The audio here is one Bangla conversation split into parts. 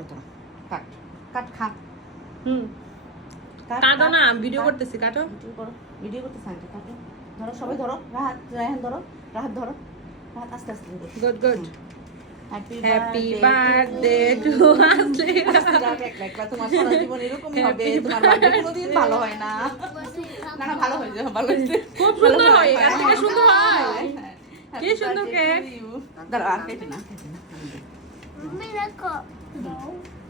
ধরো তোরা কাট কাট খা কাটো না, ভিডিও করতেছি, কাটো। ভিডিও করো, ভিডিও করতে সাইন্স কাটো। ধরো সবাই ধরো, রাহাত রায়হান ধরো, রাহাত ধরো, রাহাত আস্তে আস্তে ধরো। Good good. Happy birthday to আসলে তোমার সারা জীবন এরকমই হবে, তোমার বার্থডে কোনোদিন ভালো হয় না। না না ভালো হয়ে যাবে, ভালো হয়েছে, খুব সুন্দর হয়, এর থেকে সুন্দর হয়। কি সুন্দর কেক। দাঁড়া আর কেটে না, কেটে না। আমি রাখো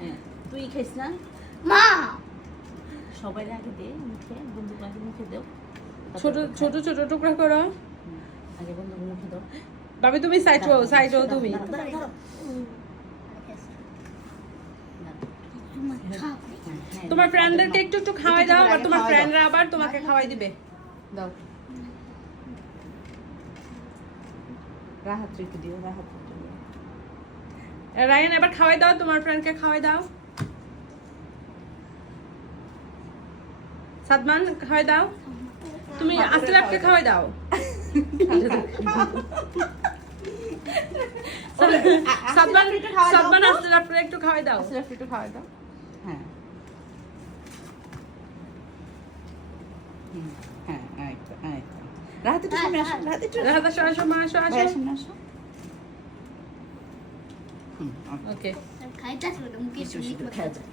হ্যাঁ তুই খাইস না, মা সবাই আগে দে মুখে, বন্ধু আগে মুখে দাও, ছোট ছোট ছোট টুকরা করো। আগে বন্ধু মুখে দাও। ভাবি তুমি সাইড হও তুমি। তোমার ফ্রেন্ডদেরকে একটু একটু খাওয়াই দাও, আর তোমার ফ্রেন্ডরা আবার তোমাকে খাওয়াই দিবে। দাও রাহাত একটু দিও, রাহাত একটু দিও। রায়ান এবার খাওয়াই দাও, তোমার ফ্রেন্ডকে খাওয়াই দাও। সাদমান খাওয়াই দাও, তুমি আস্তে রাখতে খাওয়াই দাও। সাদমান সাদমান আস্তে রাখতে একটু খাওয়াই দাও। আচ্ছা একটু খাওয়াই দাও। হ্যাঁ হ্যাঁ আরেকটা আরেকটা। রাহাত একটু সামনে আসো, রাহাত একটু রাহাত আসো আসো মা আসো আসো। সামনে আসো। ওকে খাইতে মুখে একটু খাওয়া যায়।